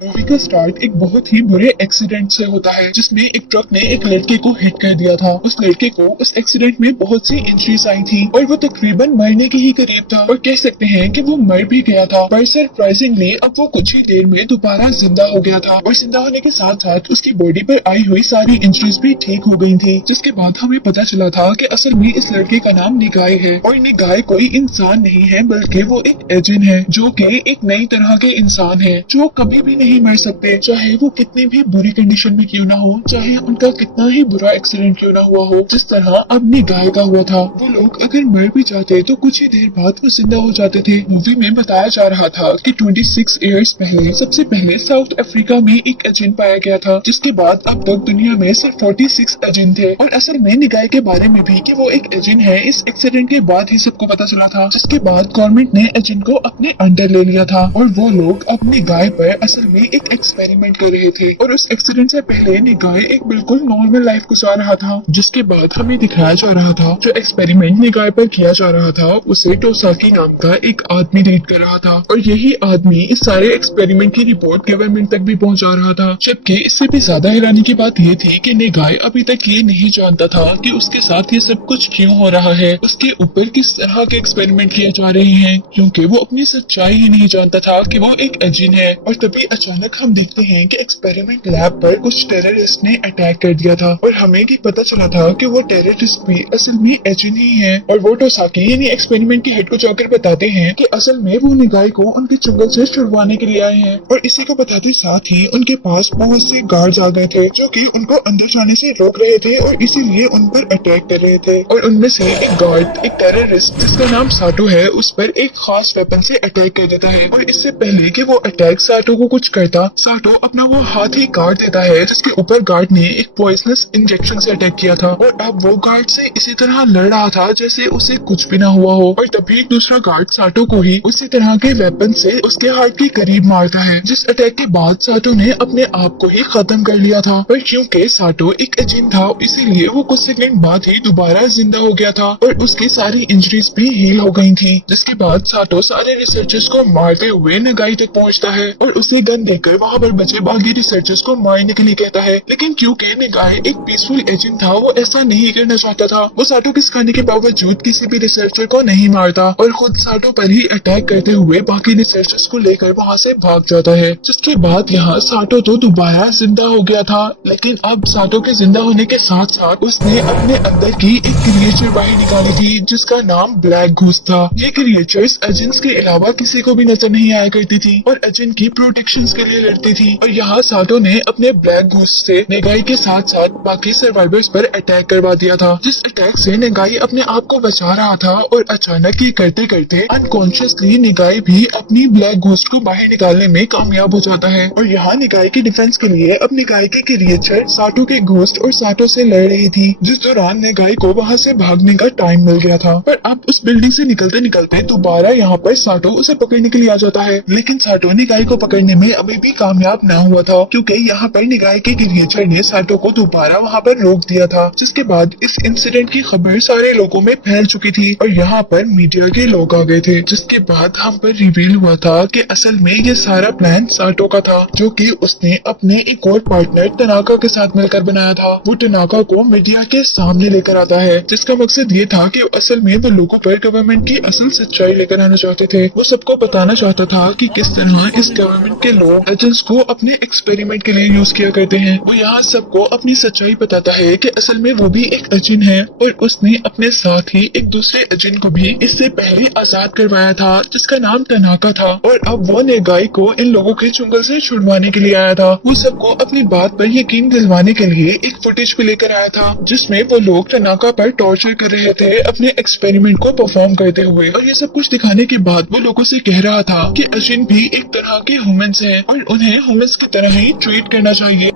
Movie का start एक बहुत ही बुरे एक्सीडेंट से होता है जिसमें एक ट्रक ने एक लड़के को हिट कर दिया था। उस लड़के को उस एक्सीडेंट में बहुत सी इंजरीज आई थी और वो तकरीबन मरने के ही करीब था और कह सकते हैं कि वो मर भी गया था, पर सरप्राइजिंगली अब वो कुछ ही देर में दोबारा जिंदा हो गया था और जिंदा होने के साथ साथ उसकी बॉडी पर आई हुई सारी इंजरीज भी ठीक हो गई थी। जिसके बाद हमें पता चला था कि असल में इस लड़के का नाम निगाय है और निगाय कोई इंसान नहीं है बल्कि वो एक एजेंट है जो कि एक नई तरह के इंसान है जो कभी भी नहीं मर सकते, चाहे वो कितनी भी बुरी कंडीशन में क्यों ना हो, चाहे उनका कितना ही बुरा एक्सीडेंट क्यों ना हुआ हो। जिस तरह अब निगाह का हुआ था, वो लोग अगर मर भी जाते तो कुछ ही देर बाद वो जिंदा हो जाते थे। मूवी में बताया जा रहा था कि 26 इयर्स पहले सबसे पहले साउथ अफ्रीका में एक एजेंट पाया गया था, जिसके बाद अब तक दुनिया में सिर्फ 46 एजेंट थे। और असल में निगाह के बारे में भी कि वो एक एजेंट है इस एक्सीडेंट के बाद ही सबको पता चला था, जिसके बाद गवर्नमेंट ने एजेंट को अपने अंडर ले लिया था और वो लोग अपनी गाय पर असल में एक एक्सपेरिमेंट कर रहे थे। और उस एक्सीडेंट से पहले निगाह एक बिल्कुल नॉर्मल लाइफ गुजार रहा था, जिसके बाद हमें दिखाया जा रहा था जो एक्सपेरिमेंट निगाह पर किया जा रहा था उसे टोसाकी नाम का एक आदमी लीड कर रहा था और यही आदमी इस सारे एक्सपेरिमेंट की रिपोर्ट गवर्नमेंट तक भी पहुंचा रहा था। जबकि इससे भी ज्यादा हैरानी की बात ये थी कि निगाह अभी तक ये नहीं जानता था कि उसके साथ ये सब कुछ क्यों हो रहा है, उसके ऊपर किस तरह के एक्सपेरिमेंट किए जा रहे हैं, क्योंकि वो अपनी सच्चाई ही नहीं जानता था कि वो एक एजेंट है। और तभी अचानक हम देखते हैं कि एक्सपेरिमेंट लैब पर कुछ टेररिस्ट ने अटैक कर दिया था और हमें भी पता चला था कि वो टेररिस्ट भी असल में एजेंट ही है। और वो टोसाकी यानी एक्सपेरिमेंट के हेड को जाकर बताते हैं कि असल में वो निगाह को उनके जंगल से छुड़वाने के लिए आए हैं। और इसी को बताते साथ ही उनके पास बहुत से गार्ड्स आ गए थे जो कि उनको अंदर जाने से रोक रहे थे और इसीलिए उन पर अटैक कर रहे थे। और उनमें से एक गार्ड, एक टेररिस्ट जिसका नाम साटो है, उस पर एक खास वेपन से अटैक कर देता है। और इससे पहले कि वो अटैक साटो को कुछ करता, साटो अपना वो हाथ ही काट देता है जिसके ऊपर गार्ड ने एक पॉइजनस इंजेक्शन से अटैक किया था। और अब वो गार्ड से इसी तरह लड़ रहा था जैसे उसे कुछ भी ना हुआ हो। और तभी एक दूसरा गार्ड साटो को ही उसी तरह के वेपन से उसके हार्ट के करीब मारता है, जिस अटैक के बाद साटो ने अपने आप को ही खत्म कर लिया था। पर क्योंकि साटो एक एजेंट था इसीलिए वो कुछ सेकंड बाद ही दोबारा जिंदा हो गया था और उसकी सारी इंजरीज भी हील हो गई थी। जिसके बाद साटो सारे रिसर्चर्स को मारते हुए निगाह तक पहुंचता है और उसे गन देकर वहां पर बचे बाकी रिसर्चर्स को मारने के लिए कहता है। लेकिन क्योंकि निगाह एक पीसफुल एजेंट था वो ऐसा नहीं करना चाहता था। वो साटो के सिखाने के बावजूद किसी भी रिसर्चर को नहीं मारता और खुद साटो पर ही अटैक करते हुए बाकी रिसर्चर्स को लेकर वहां से भाग जाता है। जिसके बाद यहाँ साटो तो दोबारा जिंदा हो गया था, लेकिन अब साटो के जिंदा होने के साथ साथ उसने अपने अंदर की एक क्रिएचर बाहर निकाली थी जिसका नाम ब्लैक घूस था। ये क्रिएचर्स एजेंट्स के अलावा किसी को भी नजर नहीं आया करती थी और एजेंट की प्रोटेक्शन के लिए लड़ती थी। और यहाँ साटो ने अपने ब्लैक घूस से निगाह के साथ साथ बाकी सर्वाइवर्स पर अटैक करवा दिया था, जिस अटैक से निगाह अपने आप को बचा रहा था। और अचानक ये करते करते अनकॉन्शियसली निगाह भी अपनी ब्लैक घोस्ट को बाहर निकालने में कामयाब हो जाता है। और यहाँ निगाह की डिफेंस के लिए अब निगाह के क्रिएचर साटो के घोस्ट और साटो से लड़ रही थी, जिस दौरान निगाह को वहाँ से भागने का टाइम मिल गया था। पर अब उस बिल्डिंग से निकलते निकलते दोबारा यहाँ पर साटो उसे पकड़ने के लिए आ जाता है, लेकिन साटो निगाह को पकड़ने में अभी भी कामयाब न हुआ था क्योंकि यहाँ पर निगाह के क्रिएचर ने साटो को दोबारा वहाँ पर रोक दिया था। जिसके बाद इस इंसिडेंट की खबर सारे लोगों में फैल चुकी थी और यहाँ पर मीडिया के लोग आ गए थे। जिसके बाद हम पर रिवील हुआ था कि असल में ये सारा प्लान साटो का था, जो कि उसने अपने एक और पार्टनर तनाका के साथ मिलकर बनाया था। वो तनाका को मीडिया के सामने लेकर आता है, जिसका मकसद ये था कि असल में वो लोगों पर गवर्नमेंट की असल सच्चाई लेकर आना चाहते थे। वो सबको बताना चाहता था कि किस तरह इस गवर्नमेंट के लोग एजेंट्स को अपने एक्सपेरिमेंट के लिए यूज किया करते हैं। वो यहाँ सबको अपनी सच्चाई बताता है कि असल में वो भी एक एजेंट है और उसने अपने साथ ही एक दूसरे एजेंट को भी इससे पहले आजाद करवाया था जिसका नाम तनाका था। और अब वो निगाह को इन लोगों के जंगल से छुड़वाने के लिए आया था। वो सबको अपनी बात पर यकीन दिलवाने के लिए एक फुटेज भी लेकर आया था जिसमें वो लोग तनाका पर टॉर्चर कर रहे थे अपने एक्सपेरिमेंट को परफॉर्म करते हुए। और ये सब कुछ दिखाने के बाद वो लोगों से कह रहा था कि एजेंट भी एक तरह के ह्यूमंस हैं और उन्हें ह्यूमंस की तरह ही ट्रीट करना चाहिए।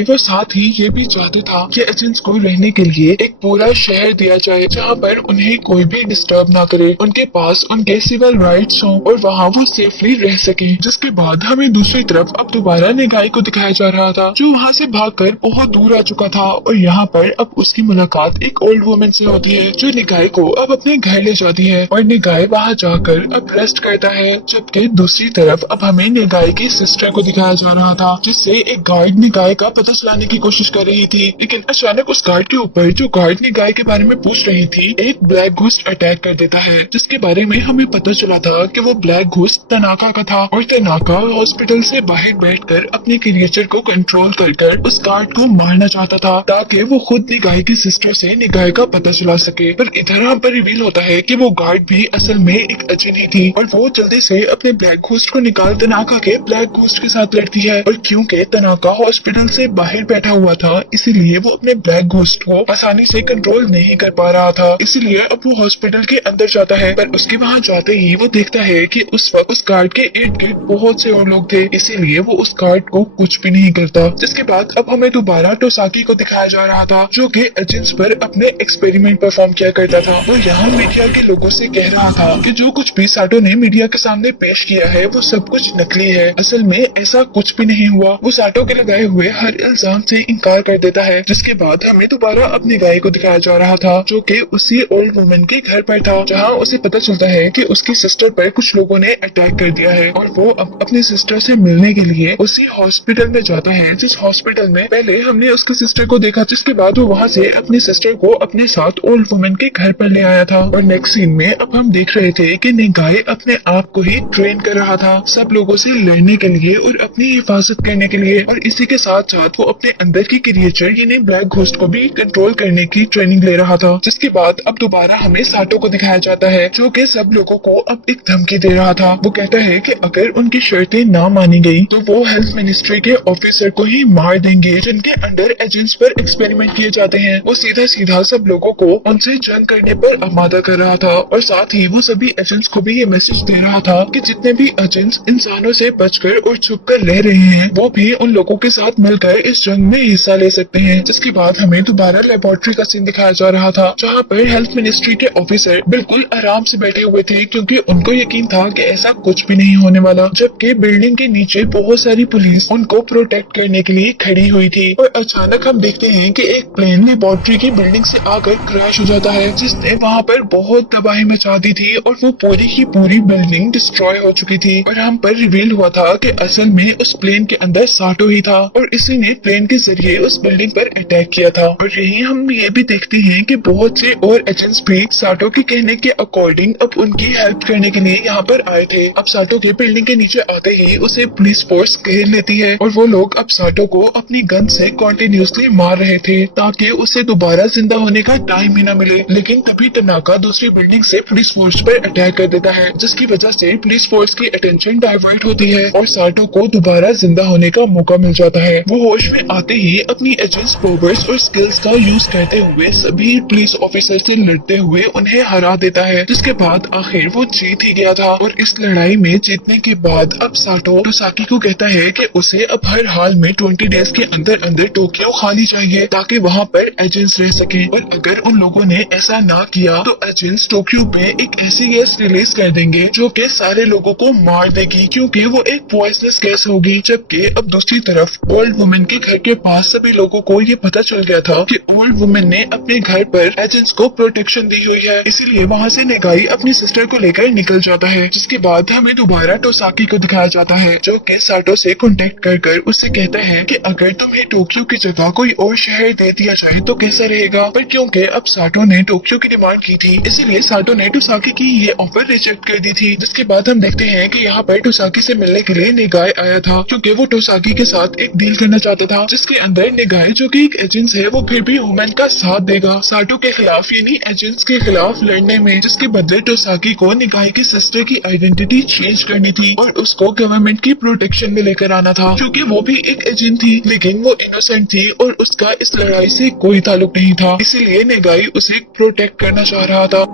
वो साथ ही ये भी चाहते था कि एजेंट्स को रहने के लिए एक पूरा शहर दिया जाए जहाँ पर उन्हें कोई भी डिस्टर्ब ना करे, उनके पास उनके सिविल राइट्स हों और वहाँ वो सेफली रह सके। जिसके बाद हमें दूसरी तरफ अब दोबारा निगाई को दिखाया जा रहा था जो वहाँ से भागकर बहुत दूर आ चुका था और यहाँ पर अब उसकी मुलाकात एक ओल्ड वुमन से होती है जो निगाई को अब अपने घर ले जाती है और निगाई वहाँ जाकर अब रेस्ट करता है। जबकि दूसरी तरफ अब हमें निगाई की सिस्टर को दिखाया जा रहा था जिससे एक गार्ड निगाई का पता चलाने की कोशिश कर रही थी, लेकिन अचानक उस गार्ड के ऊपर जो गार्ड निगाई के बारे में पूछ रही थी एक ब्लैक घोस्ट अटैक कर देता है, जिसके बारे में हमें पता चला था कि वो ब्लैक घोस्ट तनाका का था और तनाका हॉस्पिटल से बाहर बैठकर अपने क्रिएचर को कंट्रोल कर उस गार्ड को मारना चाहता था ताकि वो खुद निगाई की सिस्टर से निगाई का पता चला सके। पर इधर हम पर रिवील होता है कि वो गार्ड भी असल में एक अचिन ही थी और वो जल्दी से अपने ब्लैक घोस्ट को निकाल तनाका के ब्लैक घोस्ट के साथ लड़ती है। और क्योंकि तनाका हॉस्पिटल से बाहर बैठा हुआ था इसीलिए वो अपने ब्लैक घोस्ट को आसानी से कंट्रोल नहीं कर पा रहा था, इसलिए अब वो हॉस्पिटल के अंदर जाता है। पर उसके वहाँ जाते ही वो देखता है कि उस वक्त उस गार्ड के इर्द गिर्द बहुत से और लोग थे, इसीलिए वो उस गार्ड को कुछ भी नहीं करता। जिसके बाद अब हमें दोबारा टोसाकी को दिखाया जा रहा था जो कि एजेंट्स पर अपने एक्सपेरिमेंट परफॉर्म किया करता था। वो यहाँ मीडिया के लोगों से कह रहा था कि जो कुछ भी साटो ने मीडिया के सामने पेश किया है वो सब कुछ नकली है, असल में ऐसा कुछ भी नहीं हुआ। वो साटो के लगाए हुए हर इल्जाम से इनकार कर देता है। जिसके बाद हमें दोबारा अपनी गाय को दिखाया जा रहा था जो कि उसी ओल्ड वुमन के घर पर था जहां उसे पता चलता है कि उसकी सिस्टर पर कुछ लोगों ने अटैक कर दिया है और वो अब अपनी सिस्टर से मिलने के लिए उसी हॉस्पिटल में जाता है जिस हॉस्पिटल में पहले हमने उसकी सिस्टर को देखा। जिसके बाद वो वहाँ से अपनी सिस्टर को अपने साथ ओल्ड वुमन के घर पर ले आया था। और नेक्स्ट सीन में अब हम देख रहे थे कि निगाई अपने आप को ही ट्रेन कर रहा था सब लोगों से लड़ने के लिए और अपनी हिफाजत करने के लिए, और इसी के साथ साथ वो अपने अंदर की क्रिएचर यानी ब्लैक घोस्ट को भी कंट्रोल करने की ट्रेनिंग ले रहा था। जिसके बाद अब दोबारा हमें साटो को दिखाया जाता है जो कि सब लोगों को अब एक धमकी दे रहा था। वो कहता है कि अगर उनकी शर्तें ना मानी गई तो वो हेल्थ मिनिस्ट्री के ऑफिसर को ही मार देंगे जिनके अंडर एजेंट्स पर एक्सपेरिमेंट किए जाते हैं। वो सीधा सीधा सब लोगों को उनसे जंग करने पर आमादा कर रहा था और साथ ही वो सभी एजेंट्स को भी ये मैसेज दे रहा था कि जितने भी एजेंट्स इंसानों से बचकर और छुप कर रह रहे हैं वो भी उन लोगों के साथ मिलकर इस जंग में हिस्सा ले सकते हैं। जिसके बाद हमें दोबारा लेबोरेटरी का सीन दिखाया जा रहा था जहाँ पर हेल्थ मिनिस्ट्री के ऑफिसर बिल्कुल आराम से बैठे हुए थे क्योंकि उनको यकीन था कि ऐसा कुछ भी नहीं होने वाला। जबकि बिल्डिंग के नीचे बहुत सारी पुलिस उनको प्रोटेक्ट करने के लिए खड़ी हुई थी और अचानक हम देखते हैं कि एक प्लेन लेबोरेटरी की बिल्डिंग से आकर क्रैश हो जाता है जिसने वहाँ पर बहुत तबाही मचा दी थी और वो पूरी की पूरी बिल्डिंग डिस्ट्रॉय हो चुकी थी। और हम पर रिवील हुआ था कि असल में उस प्लेन के अंदर साटो ही था और इसी ने प्लेन के जरिए उस बिल्डिंग पर अटैक किया था। और यही हम ये भी देखते हैं कि बहुत से और एजेंट्स भी साटो के कहने के अकॉर्डिंग अब उनकी हेल्प करने के लिए यहाँ पर आए थे। अब साटो के बिल्डिंग के नीचे आते ही उसे पुलिस फोर्स घेर लेती है और वो लोग अब साटो को अपनी गन से कॉन्टिन्यूसली मार रहे थे ताकि उसे दोबारा जिंदा होने का टाइम ही न मिले। लेकिन तभी तनाका दूसरी बिल्डिंग से पुलिस फोर्स पर अटैक कर देता है जिसकी वजह से पुलिस फोर्स की अटेंशन डाइवर्ट होती है और साटो को दोबारा जिंदा होने का मौका मिल जाता है। वो होश में आते ही अपनी एजेंट्स पावर्स और स्किल्स का यूज करते हुए सभी पुलिस ऑफिसर से लड़ते हुए उन्हें हरा देता है। जिसके बाद आखिर वो जीत ही गया था और इस लड़ाई में जीतने के बाद अब साटो टोसाकी को कहता है कि उसे अब हर हाल में 20 डेज के अंदर अंदर टोक्यो खाली चाहिए ताकि वहाँ पर एजेंट्स रह सके और अगर उन लोगों ने ऐसा ना किया तो एजेंट्स टोक्यो में एक ऐसी गैस रिलीज कर देंगे जो कि सारे लोगों को मार देगी क्योंकि वो एक पॉइजनस गैस होगी। जबकि अब दूसरी तरफ ओल्ड वुमन के घर के पास सभी लोगों को ये पता चल गया था कि ओल्ड वुमन ने अपने घर पर एजेंट्स को प्रोटेक्शन दी हुई है, इसीलिए वहाँ से निगाई अपनी सिस्टर को लेकर निकल जाता है। जिसके बाद हमें दोबारा टोसाकी को दिखाया जाता है जो कि साटो से कॉन्टेक्ट कर उससे कहता है कि अगर तुम्हें टोक्यो की जगह कोई और शहर दे दिया जाए तो कैसा रहेगा। पर क्योंकि अब साटो ने टोक्यो की डिमांड की थी इसीलिए साटो ने टोसाकी की ये ऑफर रिजेक्ट कर दी थी। जिसके बाद हम देखते हैं कि यहाँ पर टोसाकी से मिलने के लिए निगाई आया था क्योंकि वो टोसाकी के साथ एक डील करना चाहता था जिसके अंदर निगाई जो कि एक एजेंट है वो फिर भी ह्यूमन का साथ देगा साटो के खिलाफ यानी एजेंट्स के खिलाफ लड़ने में। जिसके बदले टोसाकी को निगाई की सिस्टर की आइडेंटिटी चेंज करनी थी और उसको गवर्नमेंट की प्रोटेक्शन में लेकर आना था क्योंकि वो भी एक एजेंट थी लेकिन वो इनोसेंट थी और उसका इस लड़ाई से कोई ताल्लुक नहीं था, इसीलिए निगाई उसे प्रोटेक्ट करना चाह रहा था।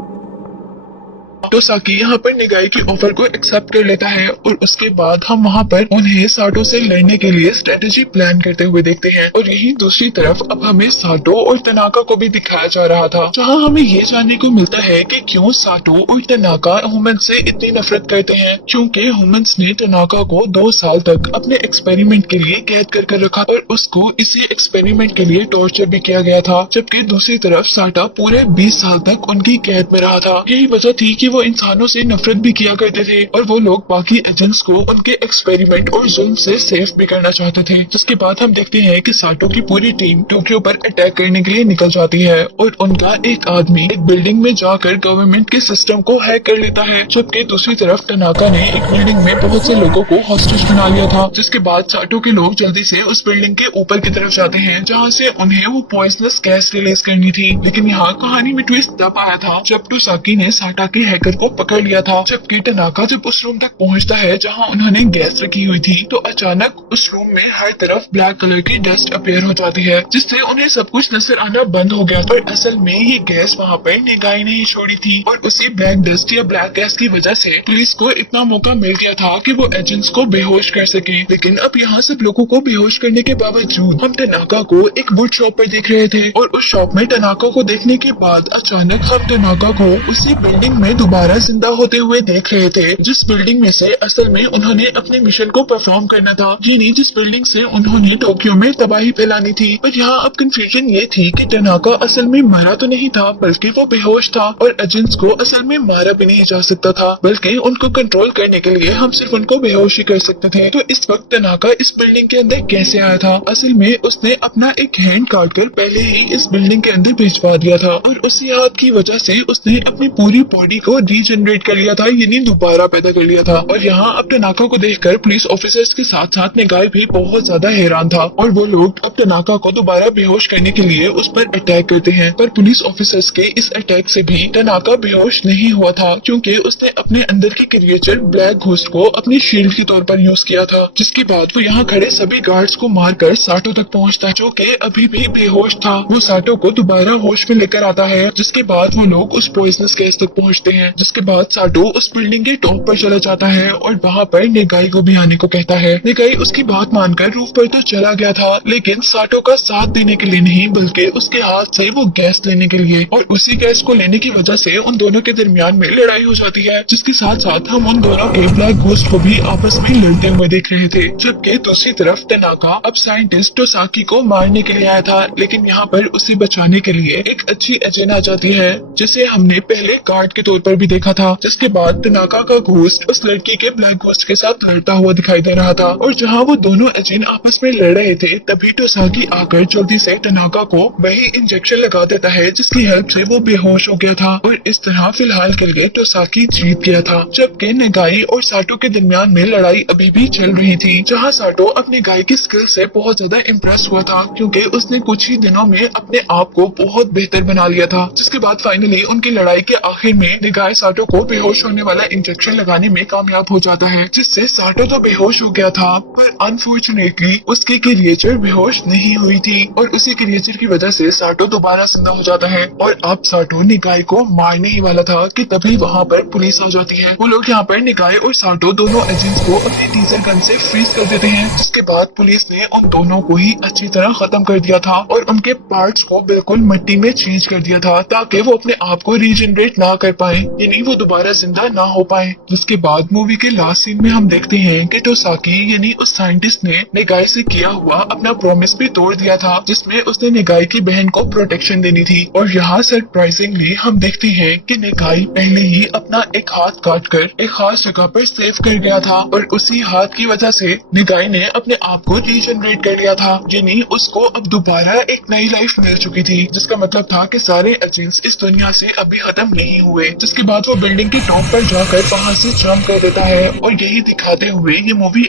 तो साकी यहाँ पर निगाई की ऑफर को एक्सेप्ट कर लेता है और उसके बाद हम वहाँ पर उन्हें साटो से लड़ने के लिए स्ट्रेटेजी प्लान करते हुए देखते हैं। और यही दूसरी तरफ अब हमें साटो और तनाका को भी दिखाया जा रहा था, जहाँ हमें ये जानने को मिलता है कि क्यों साटो और तनाका ह्यूमंस से इतनी नफरत करते हैं, क्योंकि ह्यूमंस ने तनाका को 2 साल तक अपने एक्सपेरिमेंट के लिए कैद कर रखा और उसको इसी एक्सपेरिमेंट के लिए टॉर्चर भी किया गया था। जबकि दूसरी तरफ साटा पूरे 20 साल तक उनकी कैद में रहा था। यही वजह थी कि वो इंसानों से नफरत भी किया करते थे और वो लोग बाकी एजेंट्स को उनके एक्सपेरिमेंट और जुल्म से सेफ भी करना चाहते थे। जिसके बाद हम देखते हैं कि साटो की पूरी टीम टोक्यो पर अटैक करने के लिए निकल जाती है और उनका एक आदमी एक बिल्डिंग में जाकर गवर्नमेंट के सिस्टम को हैक कर लेता है। जबकि दूसरी तरफ तनाका ने एक बिल्डिंग में बहुत से लोगों को हॉस्टेज बना लिया था। जिसके बाद साटो के लोग जल्दी से उस बिल्डिंग के ऊपर की तरफ जाते हैं, जहाँ से उन्हें वो पॉइजनस गैस रिलीज करनी थी। लेकिन यहाँ कहानी में ट्विस्ट तब आया था जब टोसाकी ने साटा के हैकर को पकड़ लिया था। जबकि तनाका जब उस रूम तक पहुँचता है जहाँ उन्होंने गैस रखी हुई थी, तो अचानक उस रूम में हर तरफ ब्लैक कलर की डस्ट अपीयर हो जाती है, जिससे उन्हें सब कुछ नजर आना बंद हो गया। और असल में ये गैस वहाँ पर निगाई ने ही छोड़ी थी और उसी ब्लैक डस्ट या ब्लैक गैस की वजह से पुलिस को इतना मौका मिल गया था कि वो एजेंट्स को बेहोश कर सके। लेकिन अब यहाँ सब लोगों को बेहोश करने के बावजूद हम तनाका को एक वुड शॉप पर देख रहे थे और उस शॉप में तनाका को देखने के बाद अचानक हम तनाका को उसी बिल्डिंग में दोबारा जिंदा होते हुए देख रहे थे, जिस बिल्डिंग में से असल में उन्होंने अपने मिशन को परफॉर्म करना था, यानी जिस बिल्डिंग से उन्होंने टोक्यो में तबाही फैलानी थी। पर यहाँ अब कंफ्यूजन ये थी कि तनाका असल में मरा तो नहीं था, बल्कि वो बेहोश था और एजेंट्स को असल में मारा भी नहीं जा सकता था, बल्कि उनको कंट्रोल करने के लिए हम सिर्फ उनको बेहोश ही कर सकते थे। तो इस वक्त तनाका इस बिल्डिंग के अंदर कैसे आया था? असल में उसने अपना एक हैंड काट कर पहले ही इस बिल्डिंग के अंदर भिजवा दिया था और उसी हाथ की वजह से उसने अपनी पूरी बॉडी को रीजनरेट कर लिया था, यानी दोबारा पैदा कर लिया था। और यहाँ अब तनाका को देखकर पुलिस ऑफिसर्स के साथ साथ निगाई भी बहुत ज्यादा हैरान था और वो लोग अब तनाका को दोबारा बेहोश करने के लिए उस पर अटैक करते हैं। पर पुलिस ऑफिसर्स के इस अटैक से भी तनाका बेहोश नहीं हुआ था, क्योंकि उसने अपने अंदर की क्रिएचर ब्लैक घोस्ट को अपनी शील्ड के तौर पर यूज किया था। जिसके बाद वो यहाँ खड़े सभी गार्ड्स को मारकर साटो तक पहुँचता है, जो कि अभी भी बेहोश था। वो साटो को दोबारा होश में लेकर आता है, जिसके बाद वो लोग उस पॉइजनस गैस तक पहुँचते हैं। जिसके बाद साटो उस बिल्डिंग के टॉप पर चला जाता है और वहाँ पर निगाई को भी आने को कहता है। निगाई उसकी बात मानकर रूफ पर तो चला गया था, लेकिन साटो का साथ देने के लिए नहीं, बल्कि उसके हाथ से वो गैस लेने के लिए। और उसी गैस को लेने की वजह से उन दोनों के दरमियान में लड़ाई हो जाती है, जिसके साथ साथ हम उन दोनों के ब्लैक घोस्ट को भी आपस में लड़ते हुए देख रहे थे। जबकि दूसरी तरफ तनाका अब साइंटिस्ट टोसाकी को मारने के लिए आया था, लेकिन यहाँ पर उसे बचाने के लिए एक अच्छी एजेंट आ जाती है, जिसे हमने पहले गार्ड के तौर पर भी देखा था। जिसके बाद तनाका का घोस्ट उस लड़की के ब्लैक घोस्ट के साथ लड़ता हुआ दिखाई दे रहा था और जहाँ वो दोनों एजेंट आपस में लड़ रहे थे, तभी टोसाकी आकर जल्दी से तनाका को वही इंजेक्शन लगा देता है जिसकी हेल्प से वो बेहोश हो गया था। और इस तरह फिलहाल के लिए टोसाकी जीत गया था। जबकि निगाई और साटो के दरमियान में लड़ाई अभी भी चल रही थी, जहाँ साटो अपनी गाय की स्किल से बहुत ज्यादा इम्प्रेस हुआ था, क्योंकि उसने कुछ ही दिनों में अपने आप को बहुत बेहतर बना लिया था। जिसके बाद फाइनली उनकी लड़ाई के आखिर में निगाई साटो को बेहोश होने वाला इंजेक्शन लगाने में कामयाब हो जाता है, जिससे साटो तो बेहोश हो गया था, पर अनफॉर्चुनेटली उसकी क्रिएचर बेहोश नहीं हुई थी और उसी क्रिएचर की वजह से साटो दोबारा जिंदा हो जाता है। और अब साटो निगाई को मारने ही वाला था कि तभी वहाँ पर पुलिस आ जाती है। वो लोग यहाँ पर निगाई और साटो दोनों एजेंट्स को अपने टीजर गन से फ्रीज कर देते हैं। जिसके बाद पुलिस ने उन दोनों को ही अच्छी तरह खत्म कर दिया था और उनके पार्ट्स को बिल्कुल मिट्टी में चेंज कर दिया था, ताकि वो अपने आप को रीजनरेट ना कर पाए, यानी वो दोबारा जिंदा ना हो पाए। जिसके बाद मूवी के लास्ट सीन में हम देखते हैं कि टोसाकी यानी उस साइंटिस्ट ने निगाई से किया हुआ अपना प्रॉमिस भी तोड़ दिया था, जिसमें उसने निगाई की बहन को प्रोटेक्शन देनी थी। और यहाँ सरप्राइजिंगली हम देखते हैं कि निगाई पहले ही अपना एक हाथ काट कर एक खास जगह पर सेव कर गया था और उसी हाथ की वजह से निगाई ने अपने आप को रीजनरेट कर लिया था, यानी उसको अब दोबारा एक नई लाइफ मिल चुकी थी। जिसका मतलब था कि सारे एजेंट्स इस दुनिया से अभी खत्म नहीं हुए। जिसके बाद वो बिल्डिंग के टॉप पर जाकर वहाँ से जंप कर देता है और यही दिखाते हुए ये मूवी